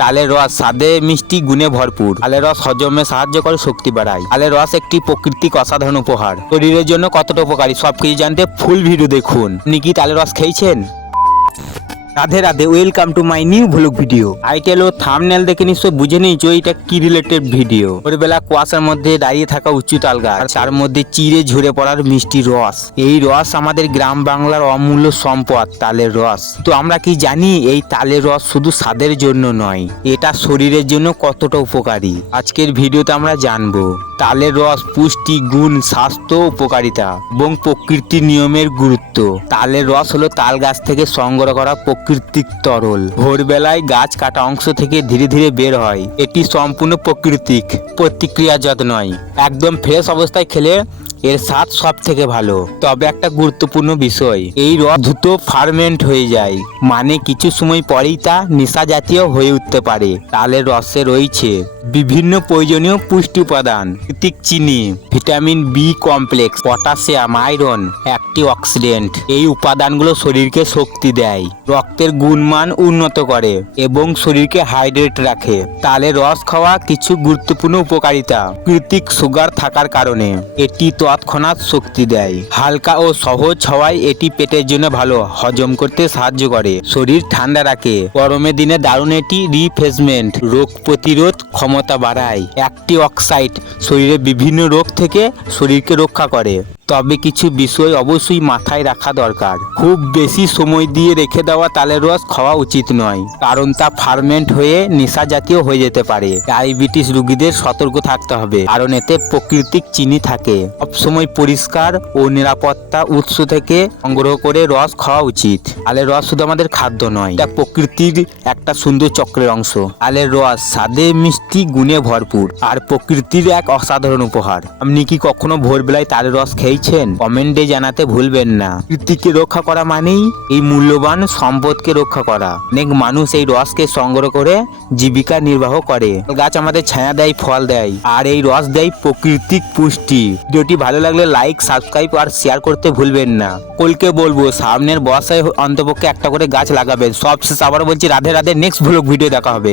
তালের রস স্বাদে মিষ্টি গুণে ভরপুর। তালের রস হজমে সাহায্য করে, শক্তি বাড়ায়। তালের রস একটি প্রাকৃতিক অসাধারণ উপহার। শরীরের জন্য কতটা উপকারী সবকিছু জানতে ফুল ভিডিও দেখুন। আপনি কি তালের রস খেয়েছেন? Radhe Radhe, welcome to my new vlog video. Title ও থাম্বনেল দেখে নিশ্চয় বুঝে নিয়েছো এটা কি রিলেটেড ভিডিও। ভোরবেলা কুয়াশার মধ্যে দাঁড়িয়ে থাকা উঁচু তাল গাছ, তার মধ্যে চিড়ে ঝরে পড়ার মিষ্টি রস। এই রস আমাদের গ্রাম বাংলার অমূল্য সম্পদ, তালের রস। তো আমরা কি জানি এই তালের রস শুধু স্বাদের জন্য নয়, এটা শরীরের জন্য কতটা উপকারী। আজকের ভিডিওতে আমরা জানবো তালের রস পুষ্টি গুণ, স্বাস্থ্য উপকারিতা এবং প্রকৃতির নিয়মের গুরুত্ব। তালের রস হলো তাল গাছ থেকে সংগ্রহ করা প্রাকৃতিক তরল। ভোরবেলায় গাছ কাটা অংশ থেকে ধীরে ধীরে বের হয়। এটি সম্পূর্ণ প্রাকৃতিক, প্রতিক্রিয়াজাত নয়। একদম ফ্রেশ অবস্থায় খেলে এর স্বাদ সব থেকে ভালো। তবে একটা গুরুত্বপূর্ণ বিষয়, এই রস দ্রুত ফার্মেন্ট হয়ে যায়, মানে কিছু সময় পরেই তা নেশা জাতীয় হয়ে উঠতে পারে। তালের রসে রয়েছে বিভিন্ন প্রয়োজনীয় পুষ্টি উপাদান, প্রাকৃতিক চিনি, vitamin B complex, potassium, iron, antioxidant. এই উপাদানগুলো শরীরকে শক্তি দেয়, রক্তের গুণমান উন্নত করে এবং শরীরকে হাইড্রেট রাখে। তালের রস খাওয়া কিছু গুরুত্বপূর্ণ উপকারিতা। প্রাকৃতিক সুগার থাকার কারণে এটি তৎক্ষণাৎ শক্তি দেয়। হালকা ও সহজ হওয়ায় এটি পেটের জন্য ভালো, হজম করতে সাহায্য করে, শরীর ঠান্ডা রাখে। গরমের দিনে দারুণ এটি রিফ্রেশমেন্ট, রোগ প্রতিরোধ ক্ষমতা বাড়ায়। অ্যান্টিঅক্সিডেন্ট শরীরের বিভিন্ন রোগ থেকে শরীরকে রক্ষা করে। তবে কিছু বিষয় অবশ্যই মাথায় রাখা দরকার। খুব বেশি সময় দিয়ে রেখে দেওয়া তালের রস খাওয়া উচিত নয়, কারণ তা ফার্মেন্ট হয়ে নেশা জাতীয় হয়ে যেতে পারে। ডায়াবেটিস রোগীদের সতর্ক থাকতে হবে, কারণ এতে প্রাকৃতিক চিনি থাকে। সবসময় পরিষ্কার ও নিরাপত্তা উৎস থেকে সংগ্রহ করে রস খাওয়া উচিত। তালের রস শুধু আমাদের খাদ্য নয়, এটা প্রকৃতির একটা সুন্দর চক্রের অংশ। তালের রস স্বাদে মিষ্টি গুণে ভরপুর আর প্রকৃতির এক অসাধারণ উপহার। আপনি কি কখনো ভোরবেলায় তালের রস খেয়েছেন? কমেন্টে জানাতে ভুলবেন না। প্রকৃতিকে রক্ষা করা মানেই এই মূল্যবান সম্পদকে রক্ষা করা। অনেক মানুষ এই রসকে সংগ্রহ করে জীবিকা নির্বাহ করে। গাছ আমাদের ছায়া দেয়, ফল দেয়, আর এই রস দেয় প্রাকৃতিক পুষ্টি। ভিডিওটি ভালো লাগলে লাইক, সাবস্ক্রাইব আর শেয়ার করতে ভুলবেন না। সকলকে বলবো সামনের বর্ষায় অন্তপক্ষে একটা করে গাছ লাগাবেন। সবশেষ আবার বলছি Radhe Radhe, next vlog video দেখা হবে।